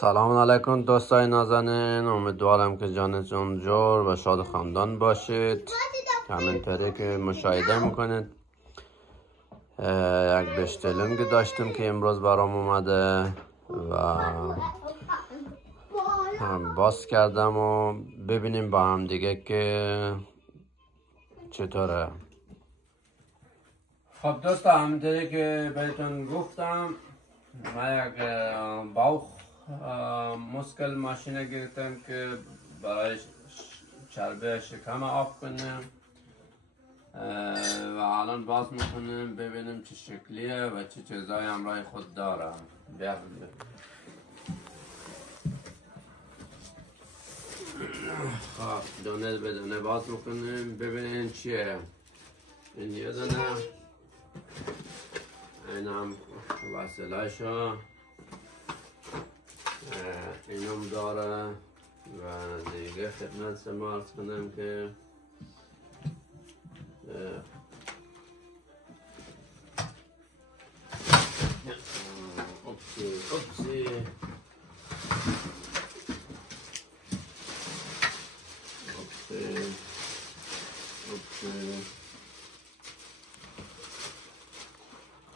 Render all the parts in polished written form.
سلام علیکم دوستای نازنین، امیدوارم که جانتون جور و شاد و خندان باشید. همینطوری که مشاهده میکنید یک بشتلونگی داشتیم که امروز برام اومده و باز کردم و ببینیم با هم دیگه که چطوره. خب دوستا، همینطوری که بهتون گفتم ما یک باوخ مسکل ماشینه گرفتم که برای چربه شکم آف کنیم و الان باز میکنیم ببینیم چه شکلیه و چه چیزایی همراه خود داره. خب دونه به دونه باز میکنیم ببینیم چیه. این یه دونه، این هم وصله شو، اینم داره و دیگه خدمت شما عرض کنم که اوپسی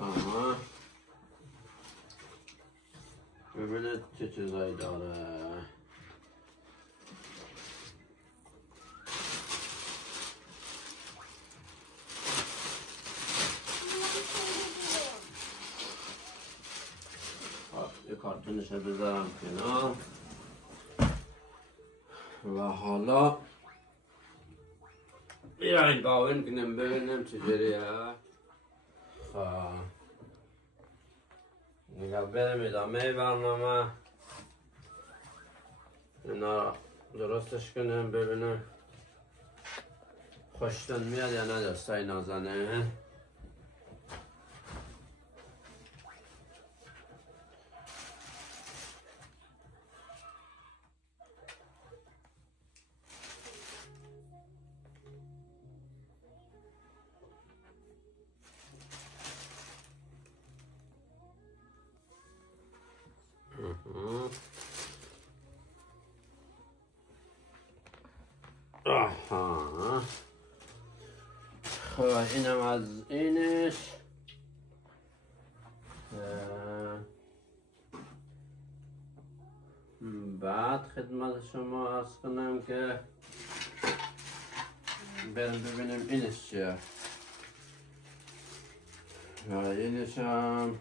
آها، ببینید چه چیزایی داره. یه کارتونش رو بذارم کنار و حالا بیاین باون کنیم ببینیم چجوریه. دیگه بریم ادامه برنامه اینا درستش کنیم ببینیم خوشتون میاد یا نه دوستای نازنین. آها، خب اینم از اینش. بعد خدمت شما عرض کنم که بریم ببینیم اینش چیه. و اینش هم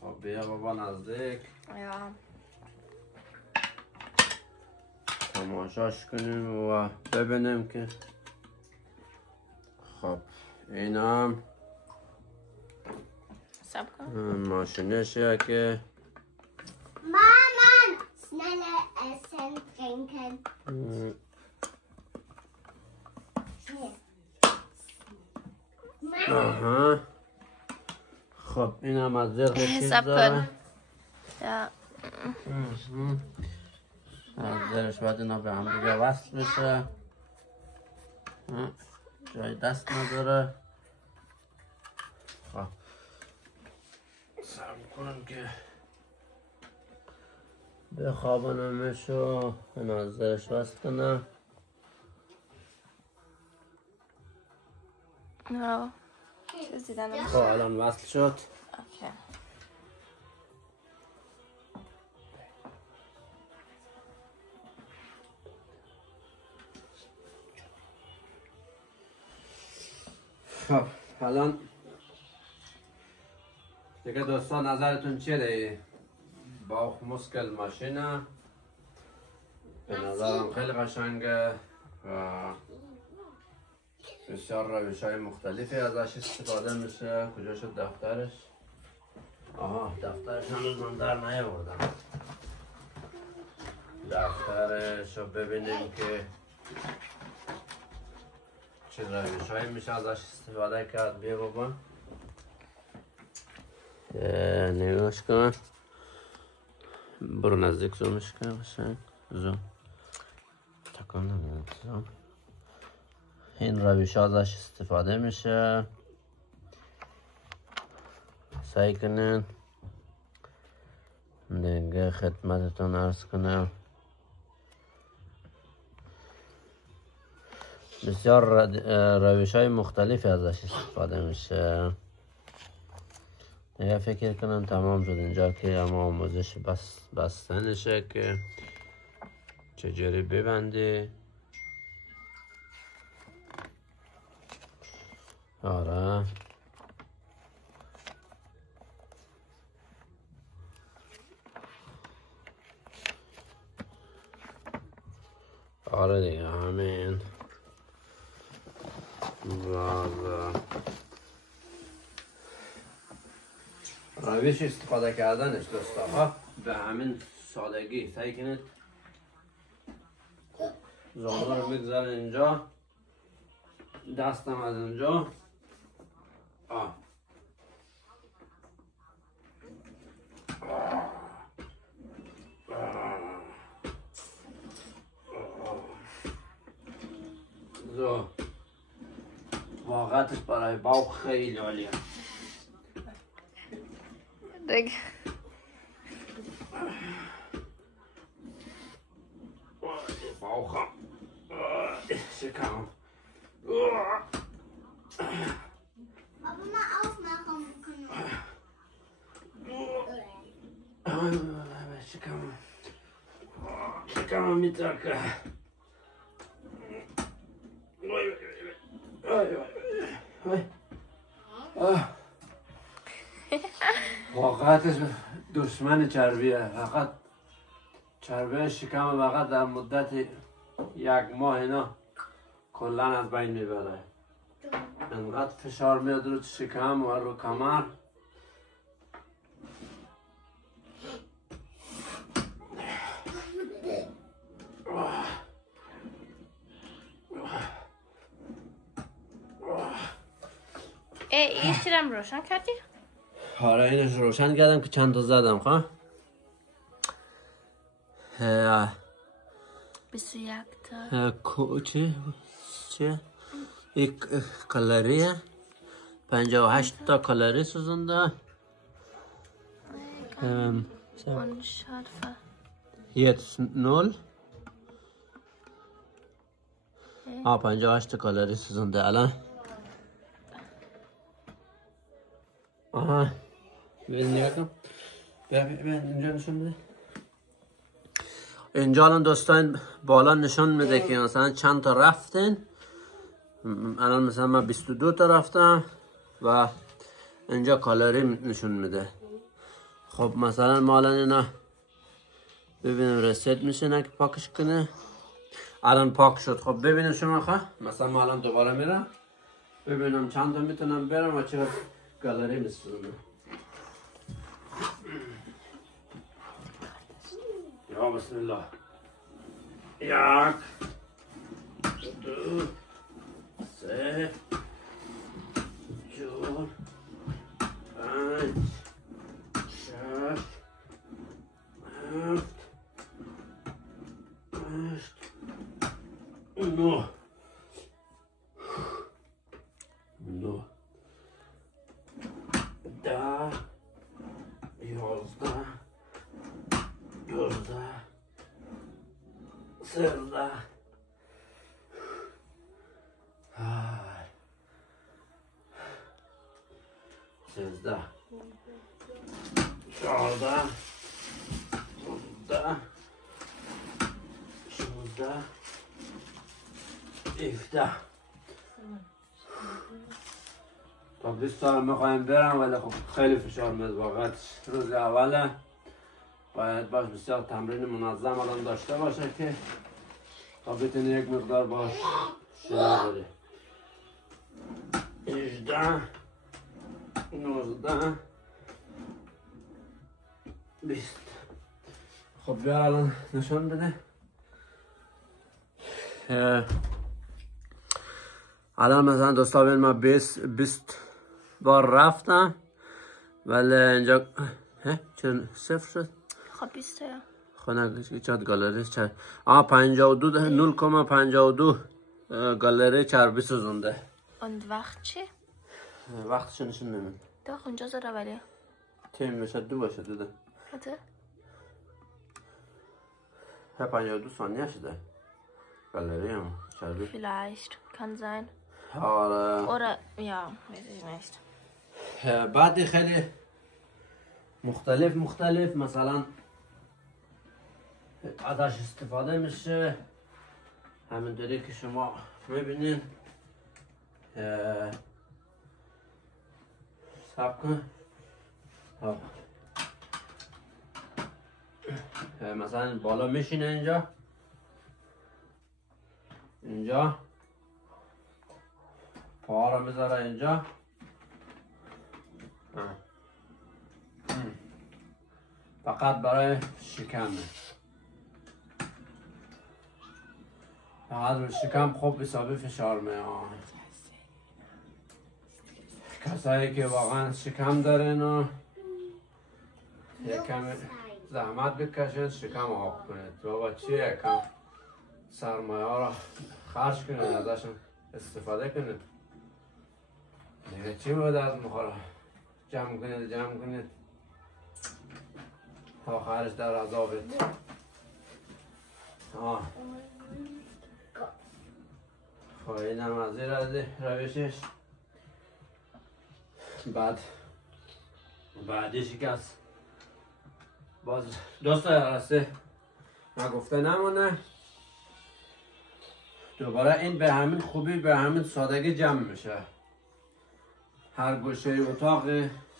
خب بیا بابا نزدیک تماشاش کنیم و ببینیم که خب اینم ماشینشه که Mama, schneller essen, trinken. آها، خب اینم از زیر چیز داره. از زیرش باید اینا به هم دیگه وصل بشه. جای دست نداره. خب سرم کنم که بخوابانمش و اینا از زیرش وصل کنم. خب الان وصل شد. خب الان دیگه دوستان نظرتون چیه؟ باوخ مسکل ماشینه به نظرم خیلی قشنگه و بسیار روش های مختلفی ازش استفاده میشه. کجا شد دفترش؟ آها، دفترش هنوز من در نیاوردم. دفترش رو ببینیم که چه روش هایی میشه ازش استفاده کرد. بیا بابا نگاش کن، برو نزدیک زومش کن. باشن زوم تکان نمیاد. زوم این روش ازش استفاده میشه. سعی کنین دیگه اگه خدمتتون عرض کنم بسیار روش های مختلفی ازش استفاده میشه. دیگه فکر کنم تمام شد. اینجا که اما آموزش بسته نشه که چجوری ببندی. آره آره دیگه همین. روش استفاده کردنش دوستا ها به همین سادگی. سعی کنید زانو رو بگذارید اینجا، دستم از اینجا. واقعتش برای باغ خیلی عالیه. دیگه باغم شکم. Aber mal aufmachen können. شکم میترکه. واقعتش دشمن چربیه. فقط چربی شکم فقط در مدت 1 ماه اینا کلا از بین میبره. انقدر فشار میاد رو شکم و رو کمر. این چیرم روشن کردی؟ آره اینش روشن کردم که چند تا زدم. خواه 21 تا چه؟ یک کالریه 58 تا کالری سوزنده. unscharfe. Jetzt 0. 58 کالری سوزنده الان. آها ببین نگاه کن. ببین اینجا نشون بده. اینجا الان دوستان بالا نشون میده که مثلا چند تا رفتن. الان مثلا من 22 تا رفتم و اینجا کالری نشون میده. خب مثلا ما الان اینا ببینیم رسید میشه نه که پاکش کنه. الان پاک شد. خب ببینیم شما خواه مثلا ما الان دوباره میرم ببینم چند تا میتونم برم و چرا کالری میسونم. یا بسم الله. 1 2 3 4 5 6 7 8 9 10 11 12 13 13 14 15 16 17 تا 20 سال میخوایم برم ولی خب خیلی فشار میاد واقعا. روز اوله باید باش بسیار تمرین منظم آدم داشته باشه که تا بتونی یک مقدار باش شروع بده. 18 19 20. خب بیا الان نشان بده. الان مثلا دوستا بین ما 20 بار رفتم ولی اینجا چون 0 شد. خب 20 تا خونه چند گالری چرب 52 0.52 گالری چربی سوزونده. und وقت چی؟ وقتش نشون نمید. داخل اونجا زده ولی تیم بشه 2 باشه دیده. حتی؟ 52 ثانیه شده. کالری هم چربی. Vielleicht, kann sein. آره. Oder, ja, weiß ich nicht. بعد خیلی مختلف مثلا ازش استفاده میشه همینطوری که شما میبینین. صبر کن. مثلا بالا میشینه اینجا پاها رو میذاره اینجا. فقط برای شکمه. فقط رو شکم خوب حسابی فشار میاد. کسایی که واقعا شکم دارن و یکم زحمت بکشن شکم آب کنید. بابا چیه یکم سرمایه ها رو خرج کنید ازشون استفاده کنید. دیگه چی باید از مخوره جمع کنید آخرش در عذابت. خب این هم از این روشش. بعدش که از باز دوست راسته نگفته نمونه. دوباره این به همین خوبی به همین سادگی جمع میشه. هر گوشه اتاق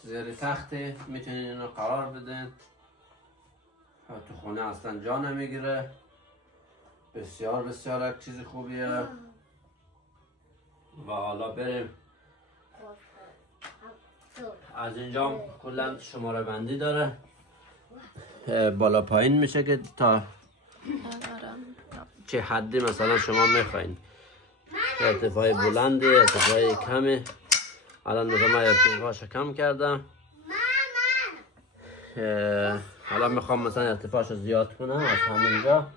زیر تخت میتونین اینو قرار بدین. تو خونه اصلا جا نمیگیره. بسیار یک چیز خوبیه. و حالا بریم از اینجا کلا شماره بندی داره. بالا پایین میشه که تا چه حدی مثلا شما میخواین. ارتفاع بلندی، ارتفاع کمی. الان مثلا من ارتفاعش کم کردم. حالا میخوام مثلا ارتفاعش زیاد کنم از همینجا.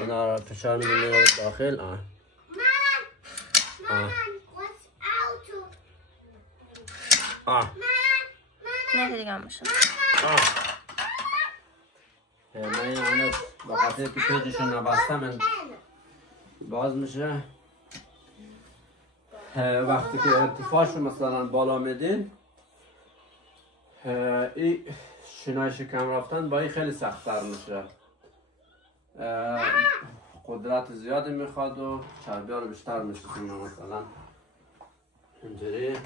اینا رو فشار میدیم داخل. نه دیگه هم میشه. من این با خاطر که پیجشون نبستم باز میشه. وقتی که ارتفاعشو مثلا بالا میدین این شنای شکم رفتن با این خیلی سخت‌تر میشه. قدرت زیادی میخواد و چربی ها رو بیشتر میشکنه. مثلا اینجوری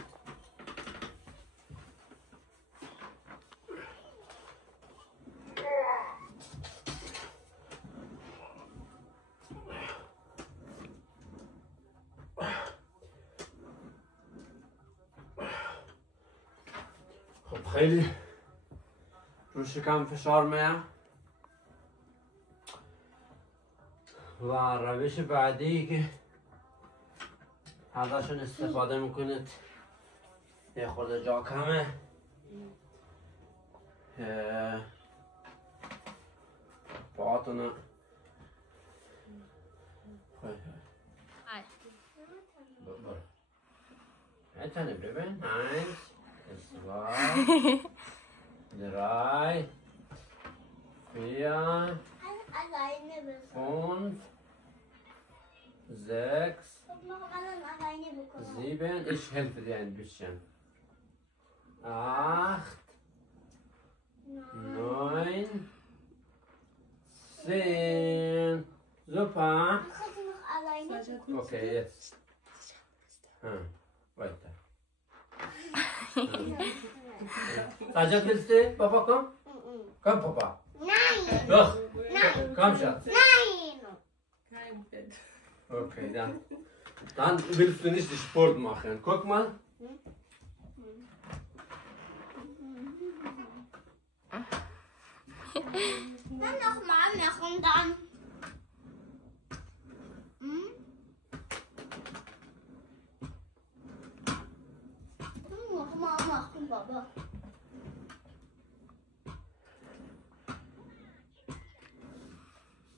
خب خیلی رو شکم فشار میاد. و روش بعدی که ازشون استفاده میکنید یه خورده جا کمه. پاهاتونو ایتانی ببین. 1 2 3 4 5 6 7 ich helfe dir ein bisschen. 8 9 10 super. Okay, jetzt. Weiter. Sajat, willst du? Papa, komm. Komm, Papa. Nein. Doch. Nein. Komm, Schatz. Nein. Kein Bett. Okay, dann willst du nicht Sport machen. Guck mal. Dann nochmal machen dann. Nochmal machen, Baba.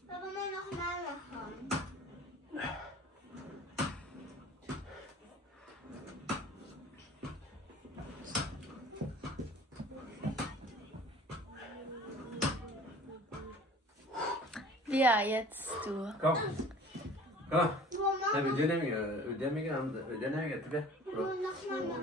Baba, mal nochmal machen. Ja, jetzt du. Komm. Komm. Mama, Ödeme gel. Ödeme gel. Ödeme gel. noch Mama.